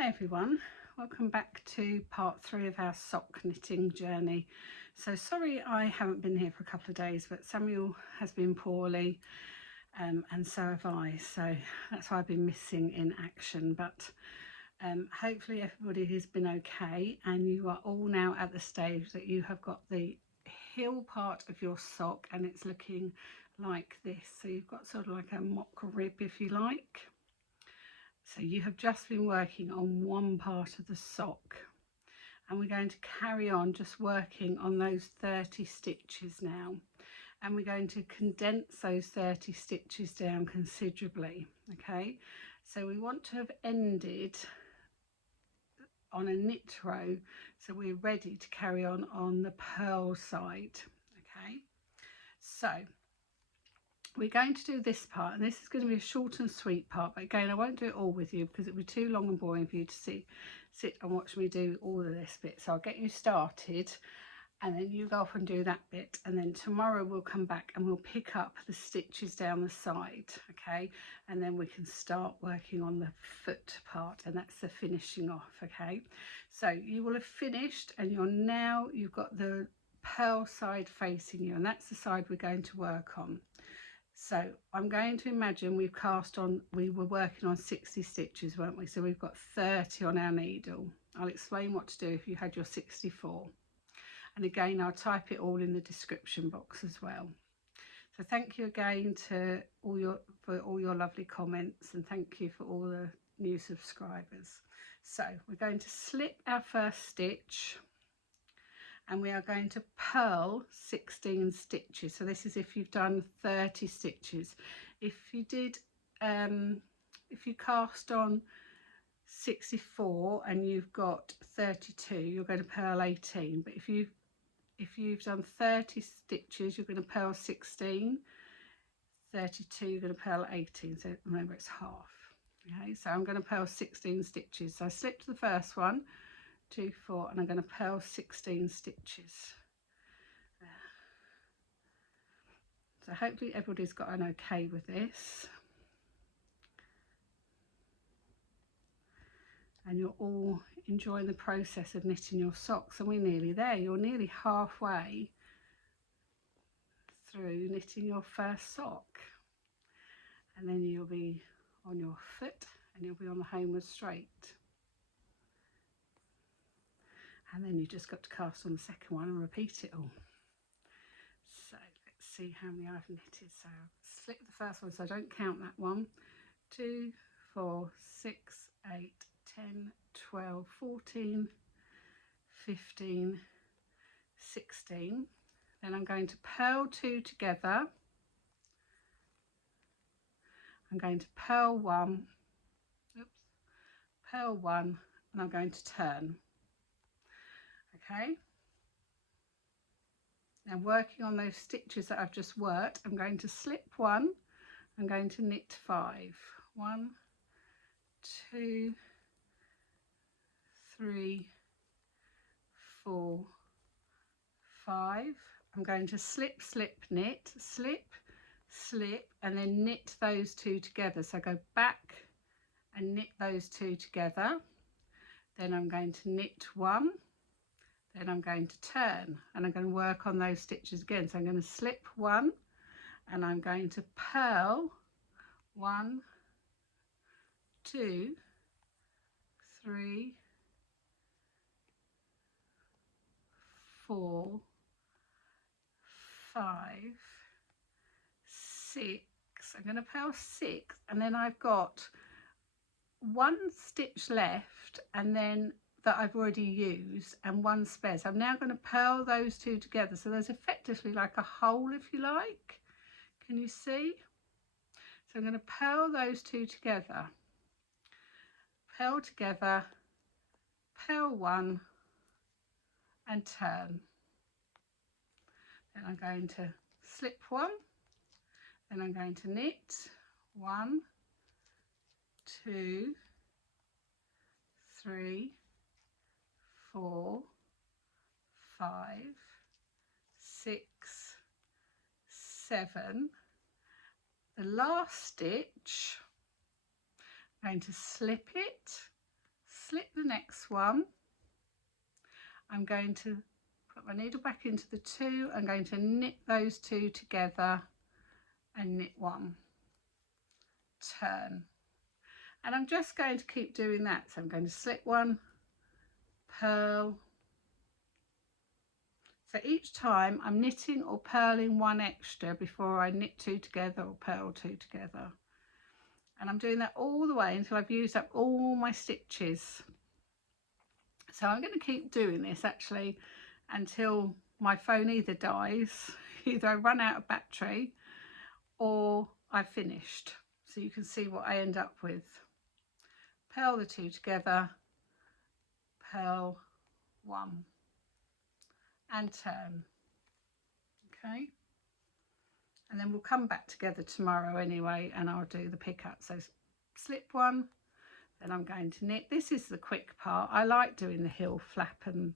Hi everyone, welcome back to part 3 of our sock knitting journey. So sorry I haven't been here for a couple of days, but Samuel has been poorly and so have I, so that's why I've been missing in action, but hopefully everybody has been okay and you are all now at the stage that you have got the heel part of your sock and it's looking like this. So you've got sort of like a mock rib, if you like. So you have just been working on one part of the sock and we're going to carry on just working on those 30 stitches now, and we're going to condense those 30 stitches down considerably. Okay, so we want to have ended on a knit row so we're ready to carry on the purl side. Okay, so we're going to do this part, and this is going to be a short and sweet part, but again I won't do it all with you because it would be too long and boring for you to sit and watch me do all of this bit. So I'll get you started and then you go off and do that bit, and then tomorrow we'll come back and we'll pick up the stitches down the side. Okay, and then we can start working on the foot part, and that's the finishing off. Okay, so you will have finished and you've got the purl side facing you, and that's the side we're going to work on. So I'm going to imagine we were working on 60 stitches, weren't we? So we've got 30 on our needle. I'll explain what to do if you had your 64. And again, I'll type it all in the description box as well. So thank you again to for all your lovely comments, and thank you for all the new subscribers. So we're going to slip our first stitch and we are going to purl 16 stitches. So this is if you've done 30 stitches. If you did if you cast on 64 and you've got 32, you're going to purl 18. But if you've done 30 stitches, you're going to purl 16. 32, you're going to purl 18. So remember, it's half. Okay, so I'm going to purl 16 stitches. So I slipped the first one, 2, 4, and I'm going to purl 16 stitches. So hopefully everybody's got an okay with this, and you're all enjoying the process of knitting your socks, and we're nearly there. You're nearly halfway through knitting your first sock, and then you'll be on your foot and you'll be on the homeward straight. And then you just got to cast on the second one and repeat it all. So let's see how many I've knitted. So I've slipped the first one, so I don't count that one. 2, 4, 6, 8, 10, 12, 14, 15, 16. Then I'm going to purl 2 together. I'm going to purl 1, purl 1, and I'm going to turn. Okay, now working on those stitches that I've just worked, I'm going to slip 1, I'm going to knit 5. 1, 2, 3, 4, 5. I'm going to slip, slip, knit, slip, slip, and then knit those 2 together. So go back and knit those 2 together. Then I'm going to knit 1. Then I'm going to turn and I'm going to work on those stitches again. So I'm going to slip 1 and I'm going to purl 1, 2, 3, 4, 5, 6. I'm going to purl 6, and then I've got 1 stitch left and then that I've already used, and 1 spare. So I'm now going to purl those 2 together, so there's effectively like a hole, if you like. Can you see? So I'm going to purl those 2 together, purl together, purl 1 and turn. Then I'm going to slip 1, then I'm going to knit 1, 2, 3, 4, 5, 6, 7. The last stitch, I'm going to slip it, slip the next one. I'm going to put my needle back into the two. I'm going to knit those two together and knit one, turn, and I'm just going to keep doing that. So I'm going to slip one, purl. So each time I'm knitting or purling one extra before I knit two together or purl two together, and I'm doing that all the way until I've used up all my stitches. So I'm going to keep doing this actually until my phone either dies, either I run out of battery, or I've finished. So you can see what I end up with. Purl the two together, purl one, and turn. Okay, and then we'll come back together tomorrow anyway, and I'll do the pickup. So slip one, then I'm going to knit. This is the quick part. I like doing the heel flap and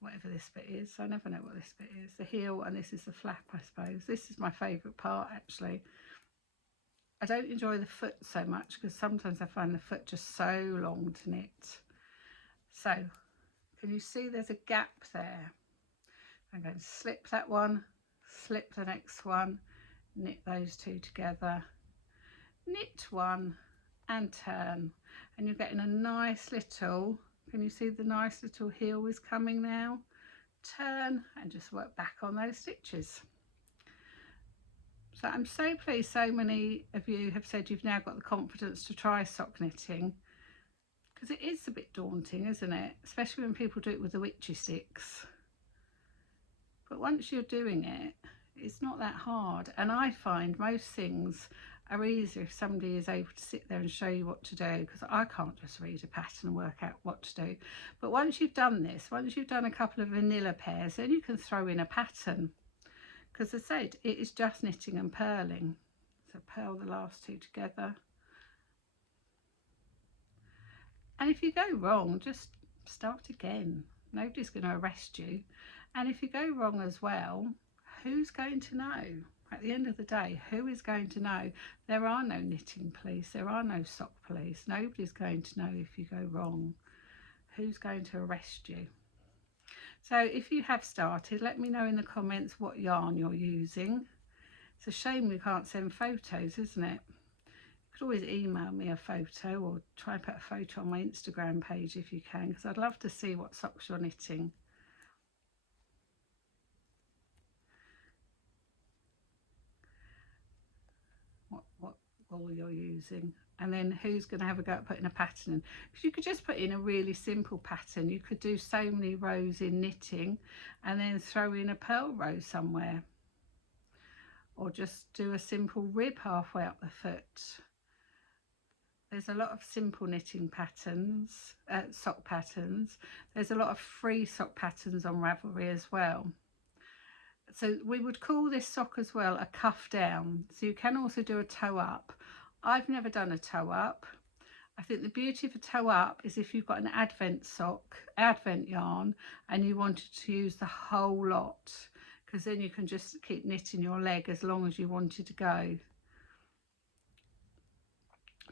whatever this bit is. I never know what this bit is. The heel, and this is the flap, I suppose. This is my favourite part actually. I don't enjoy the foot so much because sometimes I find the foot just so long to knit. So can you see there's a gap there? I'm going to slip that one, slip the next one, knit those two together, knit one and turn, and you're getting a nice little, can you see the nice little heel is coming now? Turn and just work back on those stitches. So I'm so pleased so many of you have said you've now got the confidence to try sock knitting, because it is a bit daunting, isn't it? Especially when people do it with the witchy sticks. But once you're doing it, it's not that hard. And I find most things are easier if somebody is able to sit there and show you what to do, because I can't just read a pattern and work out what to do. But once you've done this, once you've done a couple of vanilla pairs, then you can throw in a pattern. Because as I said, it is just knitting and purling. So purl the last two together. And if you go wrong, just start again. Nobody's going to arrest you. And if you go wrong as well, who's going to know? At the end of the day, who is going to know? There are no knitting police. There are no sock police. Nobody's going to know if you go wrong. Who's going to arrest you? So if you have started, let me know in the comments what yarn you're using. It's a shame we can't send photos, isn't it? You could always email me a photo, or try and put a photo on my Instagram page if you can, because I'd love to see what socks you're knitting. What wool you're using, and then who's going to have a go at putting a pattern in, because you could just put in a really simple pattern. You could do so many rows in knitting and then throw in a purl row somewhere, or just do a simple rib halfway up the foot. There's a lot of simple knitting patterns, sock patterns. There's a lot of free sock patterns on Ravelry as well. So we would call this sock as well a cuff down. So you can also do a toe up. I've never done a toe up. I think the beauty of a toe up is if you've got an advent sock, advent yarn, and you wanted to use the whole lot, because then you can just keep knitting your leg as long as you wanted to go.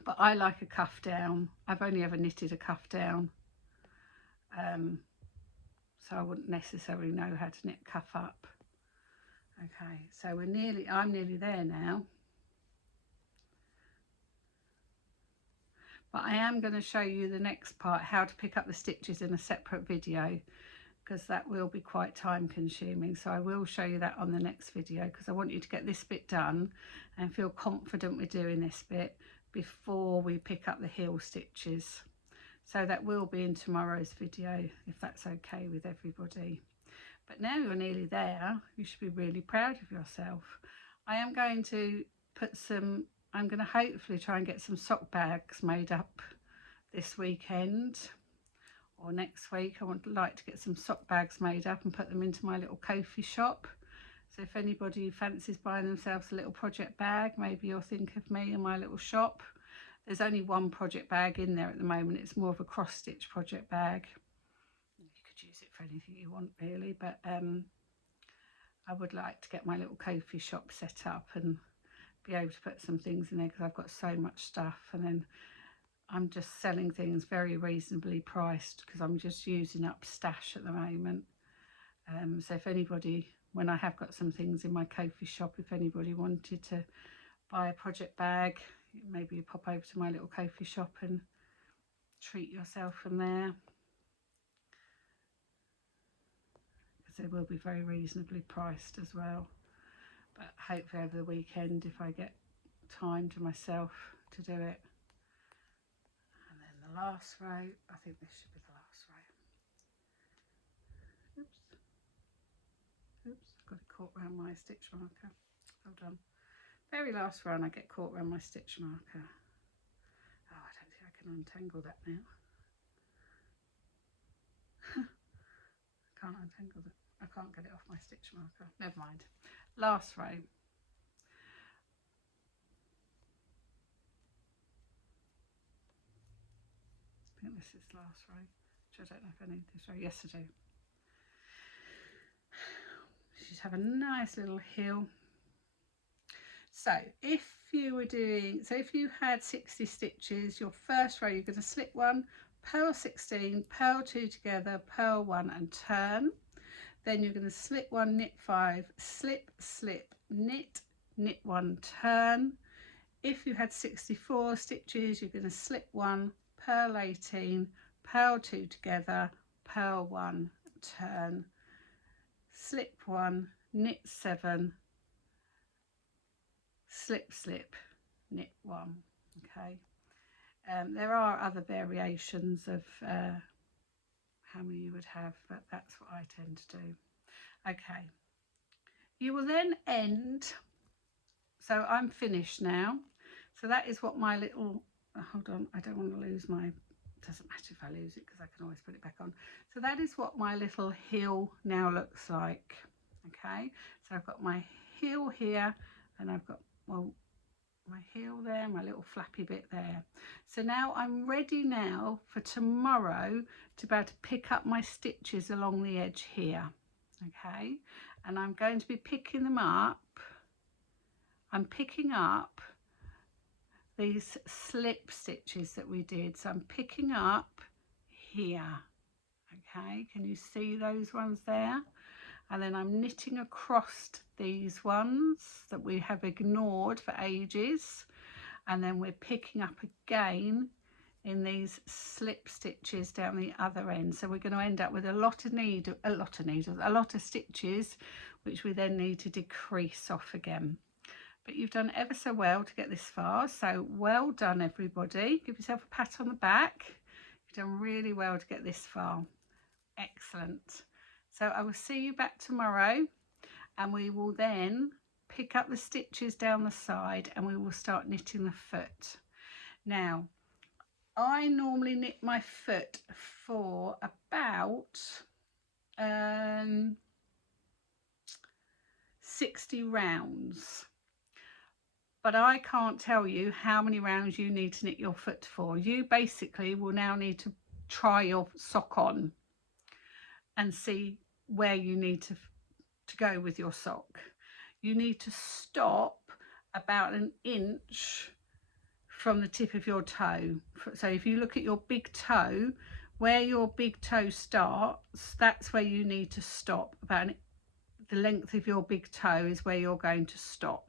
But I like a cuff down. I've only ever knitted a cuff down. So I wouldn't necessarily know how to knit cuff up. Okay, so I'm nearly there now. But I am going to show you the next part, how to pick up the stitches, in a separate video, because that will be quite time consuming. So I will show you that on the next video, because I want you to get this bit done and feel confident with doing this bit before we pick up the heel stitches. So that will be in tomorrow's video, if that's okay with everybody. But now you're nearly there, you should be really proud of yourself. I am going to put some, I'm going to hopefully try and get some sock bags made up this weekend or next week. I would like to get some sock bags made up and put them into my little Ko-fi shop. So if anybody fancies buying themselves a little project bag, maybe you'll think of me and my little shop. There's only one project bag in there at the moment. It's more of a cross stitch project bag. Use it for anything you want really, but I would like to get my little Ko-fi shop set up and be able to put some things in there, because I've got so much stuff, and then I'm just selling things very reasonably priced because I'm just using up stash at the moment. So if anybody, when I have got some things in my Ko-fi shop, if anybody wanted to buy a project bag, maybe you pop over to my little Ko-fi shop and treat yourself from there, because they will be very reasonably priced as well. But hopefully over the weekend, if I get time to myself to do it. And then the last row, I think this should be the last row. Oops, I got it caught around my stitch marker. Hold on. Very last row and I get caught around my stitch marker. Oh, I don't think I can untangle that now. Can't untangle it. I can't get it off my stitch marker. Never mind. Last row. I think this is the last row, which I don't know if I need this row. Yes, I do. You should have a nice little heel. So if you were doing, so if you had 60 stitches, your first row, you're going to slip one, purl 16, purl 2 together, purl 1 and turn. Then you're going to slip 1, knit 5, slip, slip, knit, knit 1, turn. If you had 64 stitches, you're going to slip 1, purl 18, purl 2 together, purl 1, turn, slip 1, knit 7, slip, slip, knit 1. Okay. There are other variations of how many you would have, but that's what I tend to do. Okay. You will then end. So I'm finished now. So that is what my little, hold on, I don't want to lose my, doesn't matter if I lose it because I can always put it back on. So that is what my little heel now looks like. Okay, so I've got my heel here and I've got, well, my heel there, my little flappy bit there. So now I'm ready now for tomorrow to be able to pick up my stitches along the edge here. Okay, and I'm going to be picking them up. I'm picking up these slip stitches that we did, so I'm picking up here. Okay, can you see those ones there? And then I'm knitting across these ones that we have ignored for ages, and then we're picking up again in these slip stitches down the other end. So we're going to end up with a lot of stitches, which we then need to decrease off again. But you've done ever so well to get this far, so well done everybody. Give yourself a pat on the back. You've done really well to get this far. Excellent. So I will see you back tomorrow, and we will then pick up the stitches down the side and we will start knitting the foot. Now, I normally knit my foot for about 60 rounds. But I can't tell you how many rounds you need to knit your foot for. You basically will now need to try your sock on and see where you need to go with your sock. You need to stop about 1 inch from the tip of your toe. So if you look at your big toe, where your big toe starts, that's where you need to stop. About the length of your big toe is where you're going to stop.